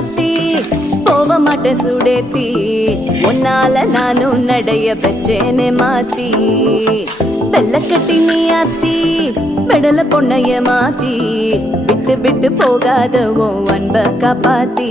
அத்தி போக மாட்டேன் சுடேத்தி உன்னால நானும் நடைய பெச்சேனே மாத்தி வெள்ள கட்டி நீ அத்தி பெடல பொண்ணைய மாத்தி விட்டு விட்டு போகாத உன் அன்ப காப்பாத்தி